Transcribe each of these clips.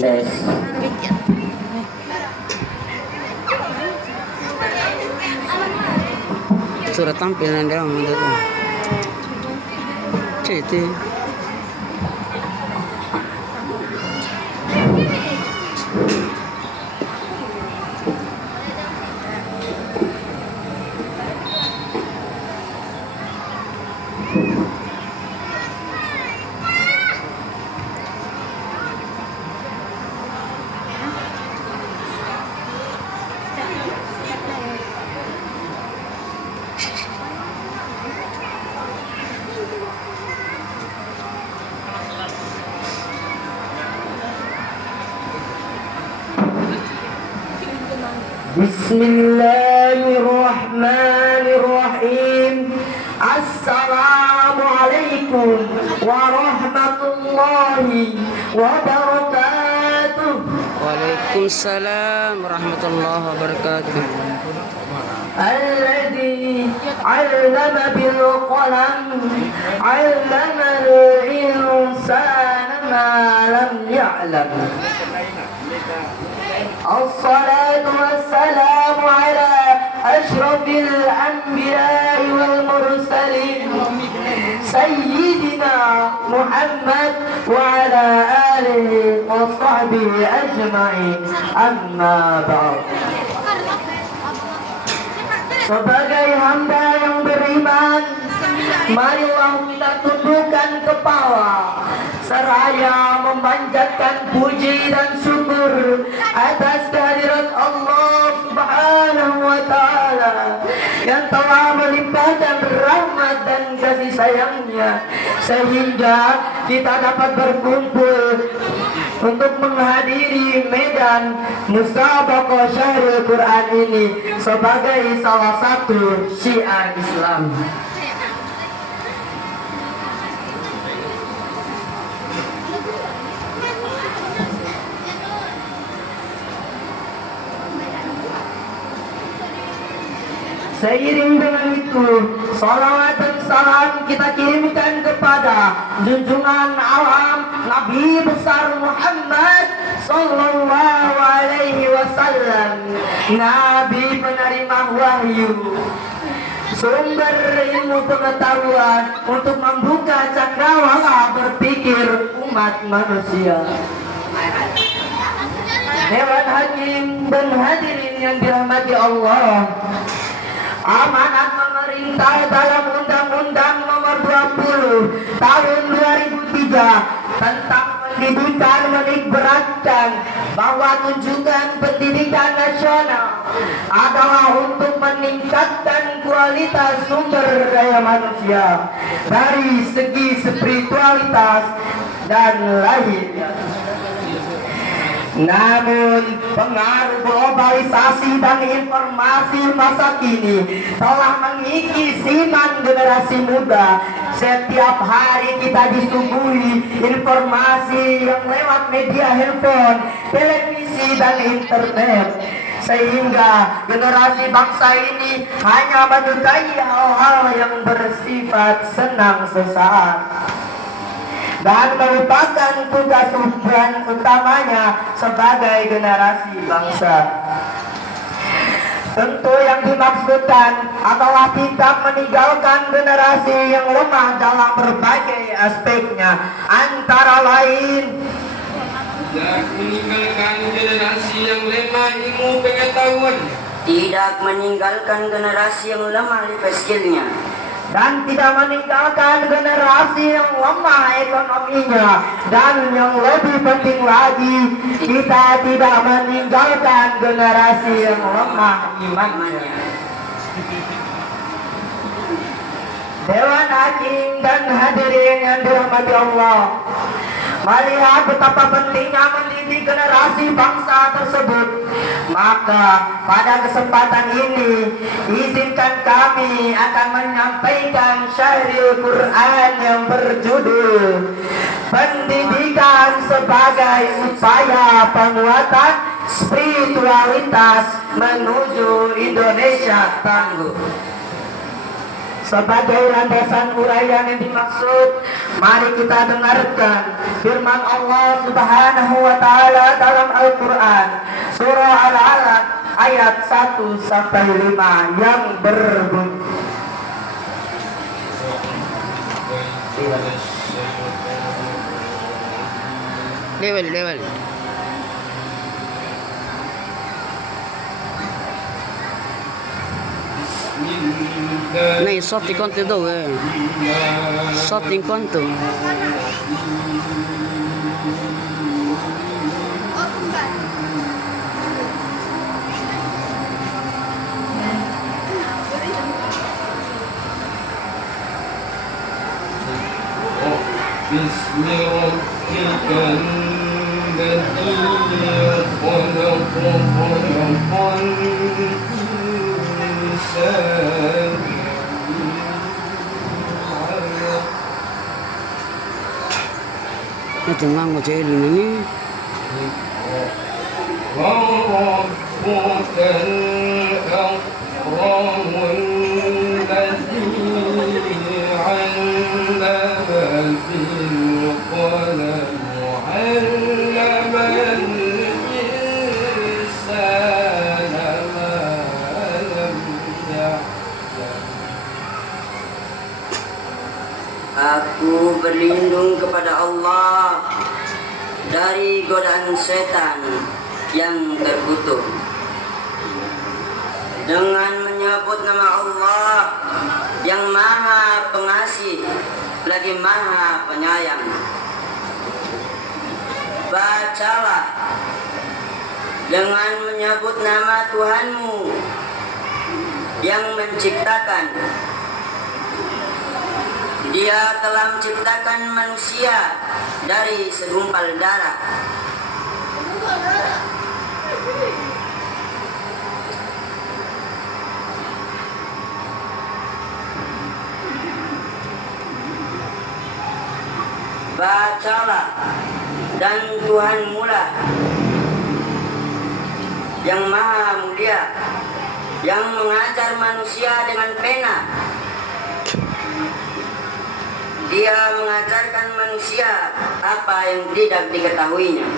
Tes. Surat tampilan dia menurut itu. Bismillahirrahmanirrahim. Assalamualaikum warahmatullahi wabarakatuh. Waalaikumsalam warahmatullahi wabarakatuh. Alladzi 'allama bil qalam 'allamal insana ma lam ya'lam. الصلاة والسلام على أشرف الأنبياء والمرسلين سيدنا محمد وعلى آله وصحبه أجمعين. أما بعد. Sebagai hamba yang beriman, marilah kita tundukkan kepala seraya memanjatkan puji dan syukur atas kehadirat Allah Subhanahu wa Ta'ala yang telah melimpahkan rahmat dan kasih sayangnya sehingga kita dapat berkumpul untuk menghadiri medan musabaqah Syahrul Quran ini sebagai salah satu syiar Islam. Seiring dengan itu, salawat dan salam kita kirimkan kepada junjungan alam Nabi besar Muhammad sallallahu alaihi wasallam, Nabi penerima wahyu, sumber ilmu pengetahuan untuk membuka cakrawala berpikir umat manusia. Dewan Hakim dan hadirin yang dirahmati Allah, amanat pemerintah dalam Undang-Undang Nomor 20 Tahun 2003 tentang pendidikan menisbatkan bahwa tujuan pendidikan nasional adalah untuk meningkatkan kualitas sumber daya manusia dari segi spiritualitas dan lainnya. Namun pengaruh globalisasi dan informasi masa kini telah mengikis iman generasi muda. Setiap hari kita disuguhi informasi yang lewat media handphone, televisi dan internet, sehingga generasi bangsa ini hanya menyukai hal-hal yang bersifat senang sesaat dan merupakan tugas utamanya sebagai generasi bangsa. Tentu yang dimaksudkan adalah tidak meninggalkan generasi yang lemah dalam berbagai aspeknya, antara lain tidak meninggalkan generasi yang lemah ilmu pengetahuan, tidak meninggalkan generasi yang lemah life skillnya, dan tidak meninggalkan generasi yang lemah ekonominya, dan yang lebih penting lagi kita tidak meninggalkan generasi yang lemah imannya. Dewan Hakim dan hadirin yang dirahmati Allah, melihat betapa pentingnya mendidik generasi bangsa tersebut, maka pada kesempatan ini izinkan kami akan menyampaikan syahrul Quran yang berjudul Pendidikan sebagai Upaya Penguatan Spiritualitas Menuju Indonesia Tangguh. Sebagai landasan uraian yang dimaksud, mari kita dengarkan firman Allah Subhanahu wa taala dalam Al-Qur'an surah Al-Alaq ayat 1 sampai 5 yang berbunyi Lewel. Nih, shot di konto dove. Shot in konto. بسم ربك الذي خلق الإنسان Ito nga mo sa ilin ini. وربك الأكرم الذي علم بالقلم علم الإنسان ما لم يعلم. Aku berlindung kepada Allah dari godaan setan yang terkutuk dengan menyebut nama Allah yang maha pengasih lagi maha penyayang. Bacalah dengan menyebut nama Tuhanmu yang menciptakan. Dia telah menciptakan manusia dari segumpal darah. Bacalah, dan Tuhanmu lah yang maha mulia, yang mengajar manusia dengan pena. Dia mengajarkan manusia apa yang tidak diketahuinya.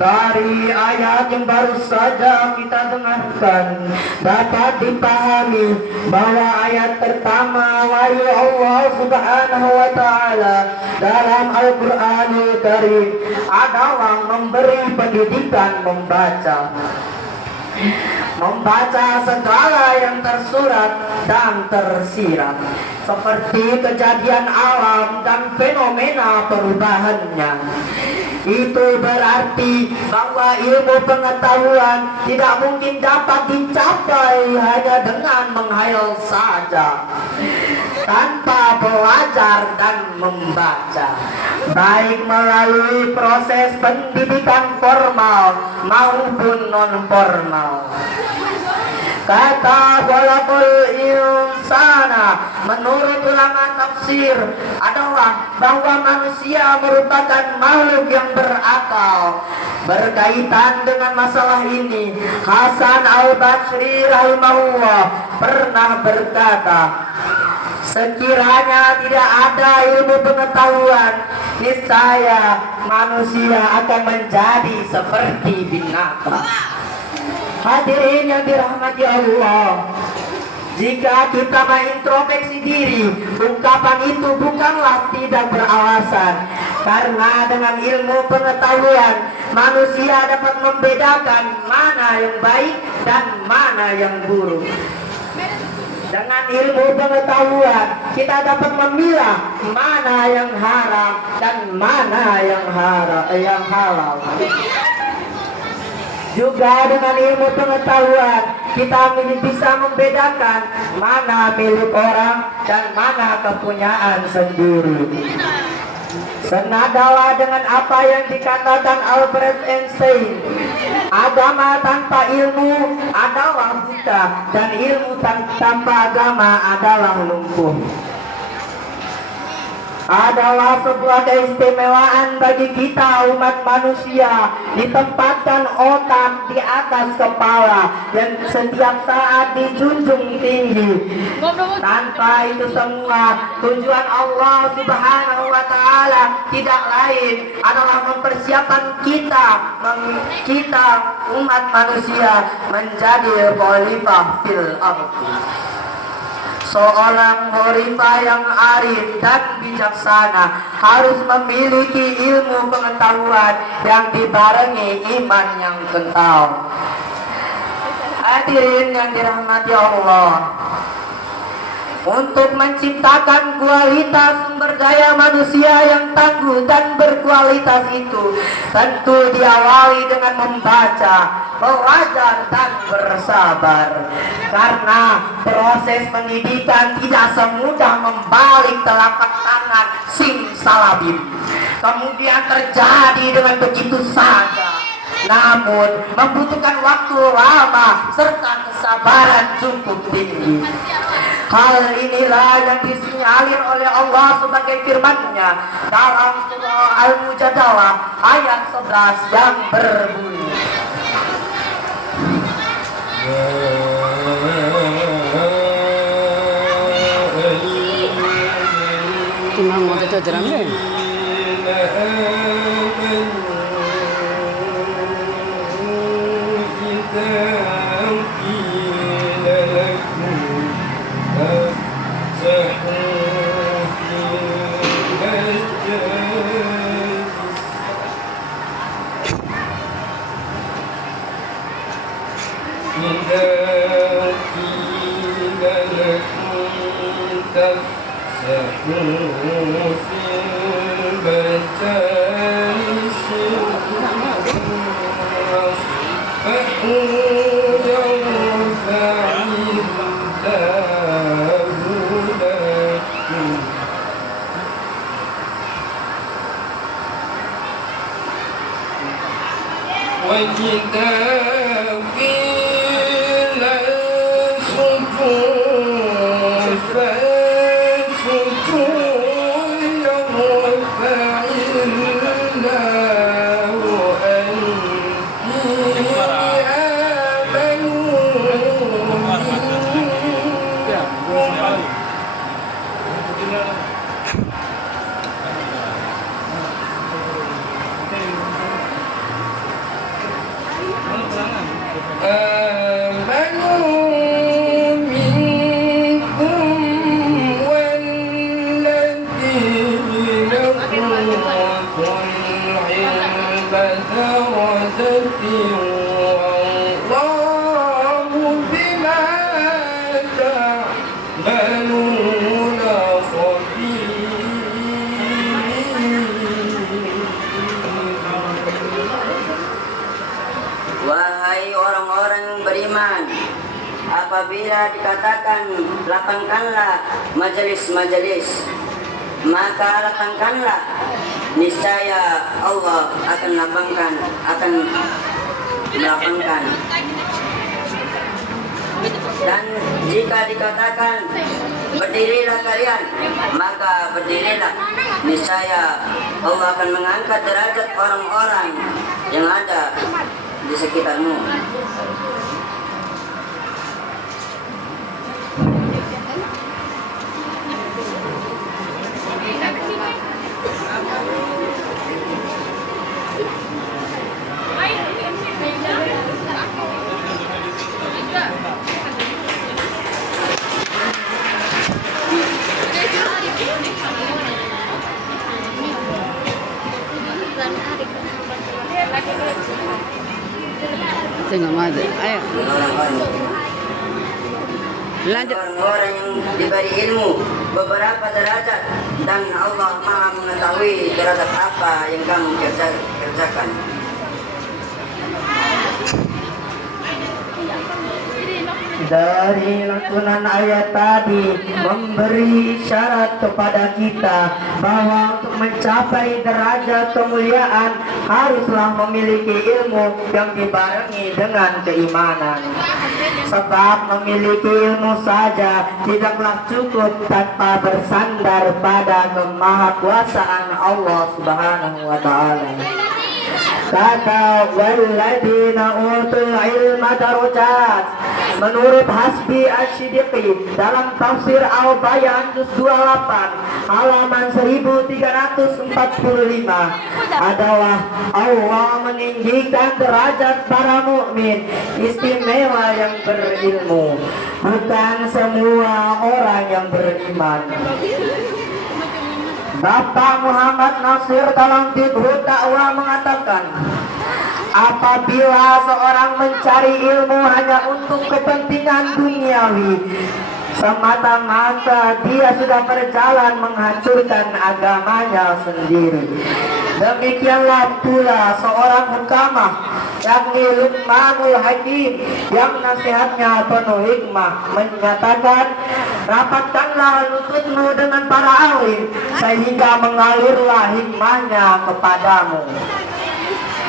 Dari ayat yang baru saja kita dengarkan dapat dipahami bahwa ayat pertama wahyu Allah Subhanahu wa taala dalam Al-Qur'anul Karim adalah memberi pendidikan membaca segala yang tersurat dan tersirat seperti kejadian alam dan fenomena perubahannya. Itu berarti bahwa ilmu pengetahuan tidak mungkin dapat dicapai hanya dengan menghayal saja tanpa belajar dan membaca, baik melalui proses pendidikan formal maupun non formal. Kata khalaqal insana menurut ulama tafsir adalah bahwa manusia merupakan makhluk yang berakal. Berkaitan dengan masalah ini, Hasan al-Basri rahimahullah pernah berkata, sekiranya tidak ada ilmu pengetahuan, niscaya manusia akan menjadi seperti binatang. Hadirin yang dirahmati Allah, jika kita mengintrospeksi diri, ungkapan itu bukanlah tidak beralasan. Karena dengan ilmu pengetahuan, manusia dapat membedakan mana yang baik dan mana yang buruk. Dengan ilmu pengetahuan, kita dapat memilah mana yang haram dan mana yang halal. Juga dengan ilmu pengetahuan, kita bisa membedakan mana milik orang dan mana kepunyaan sendiri. Senadalah dengan apa yang dikatakan Albert Einstein, agama tanpa ilmu adalah buta dan ilmu tanpa agama adalah lumpuh. adalah sebuah keistimewaan bagi kita umat manusia. Ditempatkan otak di atas kepala dan setiap saat dijunjung tinggi. Tanpa itu semua, tujuan Allah Subhanahu wa Ta'ala tidak lain adalah mempersiapkan kita umat manusia menjadi khalifah fil ardi. Seorang khalifah yang arif dan bijaksana harus memiliki ilmu pengetahuan yang dibarengi iman yang kental. Hadirin yang dirahmati Allah, untuk menciptakan kualitas sumber daya manusia yang tangguh dan berkualitas itu tentu diawali dengan membaca, belajar dan bersabar. Karena proses pendidikan tidak semudah membalik telapak tangan simsalabim kemudian terjadi dengan begitu saja, namun membutuhkan waktu lama serta kesabaran cukup tinggi. Hal inilah yang disinyalir oleh Allah sebagai firman-Nya dalam surah Al-Mujadalah ayat 11 yang berbunyi, Tinggal mau itu jalan deh. Wahai orang-orang yang beriman, apabila dikatakan lapangkanlah majelis-majelis, maka lapangkanlah, niscaya Allah akan melapangkan. Dan jika dikatakan berdirilah kalian, maka berdirilah, niscaya Allah akan mengangkat derajat orang-orang yang ada di sekitarmu. Tengok mana? Ayo. Lanjut. Orang-orang yang diberi ilmu beberapa derajat, dan Allah Maha mengetahui derajat apa yang kamu kerjakan. Dari lantunan ayat tadi memberi syarat kepada kita bahwa untuk mencapai derajat kemuliaan haruslah memiliki ilmu yang dibarengi dengan keimanan. Sebab memiliki ilmu saja tidaklah cukup tanpa bersandar pada kemahakuasaan Allah Subhanahu wa taala. Kata walladzina utul ilma darajat. Menurut Hasbi Asy-Siddiqi dalam tafsir Al-Bayan juz 28 halaman 1345 adalah Allah meninggikan derajat para mukmin istimewa yang berilmu, bukan semua orang yang beriman. Bapak Muhammad Nasir dalam Fiqhud Dakwah mengatakan, apabila seorang mencari ilmu hanya untuk kepentingan duniawi semata-mata, dia sudah berjalan menghancurkan agamanya sendiri. Demikianlah pula seorang hukamah, yakni Luqmanul Hakim, yang nasihatnya penuh hikmah, menyatakan, rapatkanlah lututmu dengan para alim sehingga mengalirlah hikmahnya kepadamu.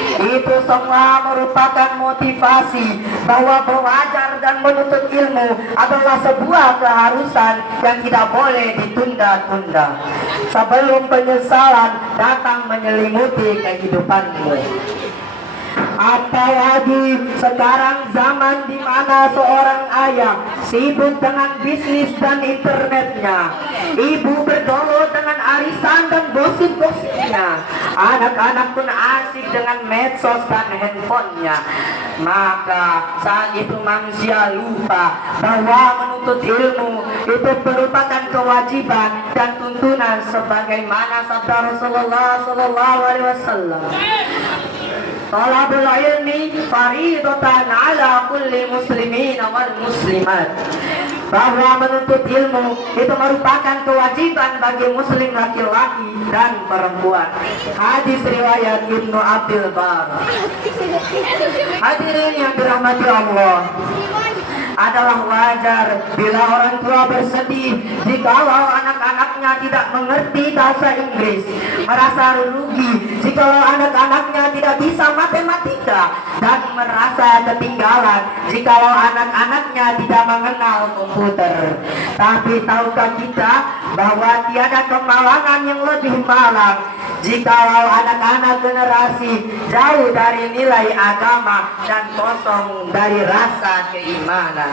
Itu semua merupakan motivasi bahwa belajar dan menuntut ilmu adalah sebuah keharusan yang tidak boleh ditunda-tunda sebelum penyesalan datang menyelimuti kehidupanmu. Apalagi sekarang zaman di mana seorang ayah sibuk dengan bisnis dan internetnya, ibu bergaul dengan arisan dan gosip-gosipnya, anak-anak pun asik dengan medsos dan handphonenya, maka saat itu manusia lupa bahwa menuntut ilmu itu merupakan kewajiban dan tuntunan sebagaimana sabda Rasulullah SAW. Talabul ilmi faridatan ala kulli muslimin wal muslimat. Bahwa menuntut ilmu itu merupakan kewajiban bagi muslim laki-laki dan perempuan. Hadis riwayat Ibnu Abdul Bar. Hadirin yang dirahmati Allah, adalah wajar bila orang tua bersedih jikalau anak-anaknya tidak mengerti bahasa Inggris, merasa rugi jikalau anak-anaknya tidak bisa matematika, dan merasa ketinggalan jikalau anak-anaknya tidak mengenal komputer. Tapi tahukah kita bahwa tiada kemalangan yang lebih malang jikalau anak-anak generasi jauh dari nilai agama dan kosong dari rasa keimanan.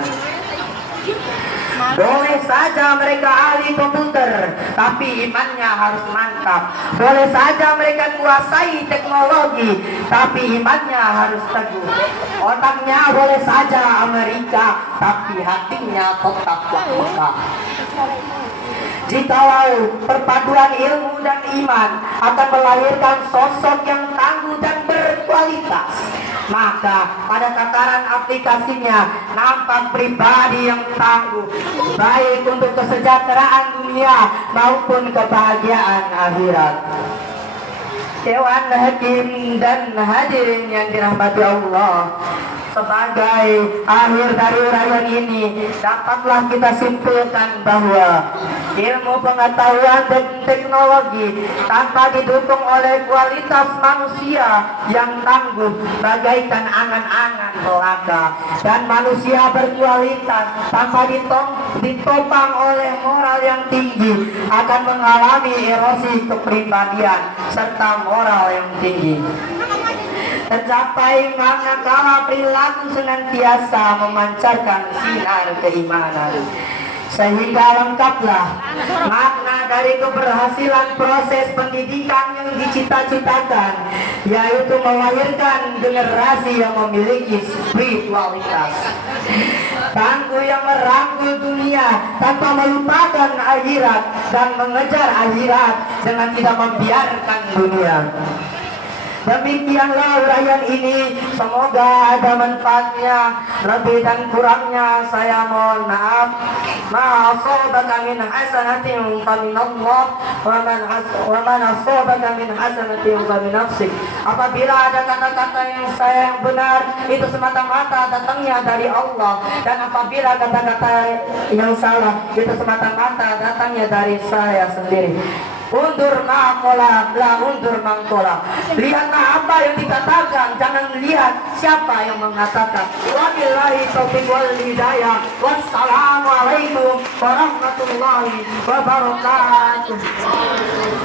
Boleh saja mereka ahli komputer, tapi imannya harus mantap. Boleh saja mereka kuasai teknologi, tapi imannya harus teguh. Otaknya boleh saja Amerika, tapi hatinya tetaplah Mekah. Jikalau perpaduan ilmu dan iman akan melahirkan sosok yang tangguh dan berkualitas, maka pada tataran aplikasinya nampak pribadi yang tangguh, baik untuk kesejahteraan dunia maupun kebahagiaan akhirat. Dewan Hakim dan hadirin yang dirahmati Allah, sebagai akhir dari uraian ini dapatlah kita simpulkan bahwa ilmu pengetahuan dan teknologi tanpa didukung oleh kualitas manusia yang tangguh bagaikan angan-angan belaka, dan manusia berkualitas tanpa ditopang oleh moral yang tinggi akan mengalami erosi kepribadian serta moral yang tinggi. Tercapai manakala perilaku senantiasa memancarkan sinar keimanan, sehingga lengkaplah makna dari keberhasilan proses pendidikan yang dicita-citakan, yaitu melahirkan generasi yang memiliki spiritualitas, tangguh yang merangkul dunia tanpa melupakan akhirat, dan mengejar akhirat dengan tidak membiarkan dunia. Demikianlah uraian ini, semoga ada manfaatnya. Lebih dan kurangnya saya mohon maaf. Ma asabaka min hasanatin faminallah wa man asabaka min hasanatin famin nafsik. Apabila ada kata-kata yang saya yang benar, itu semata-mata datangnya dari Allah, dan apabila kata-kata yang salah, itu semata-mata datangnya dari saya sendiri. undur mangkola, undur mangkola. Lihatlah apa yang dikatakan, jangan lihat siapa yang mengatakan. Wabillahi taufiq wal hidayah. Wassalamualaikum warahmatullahi wabarakatuh.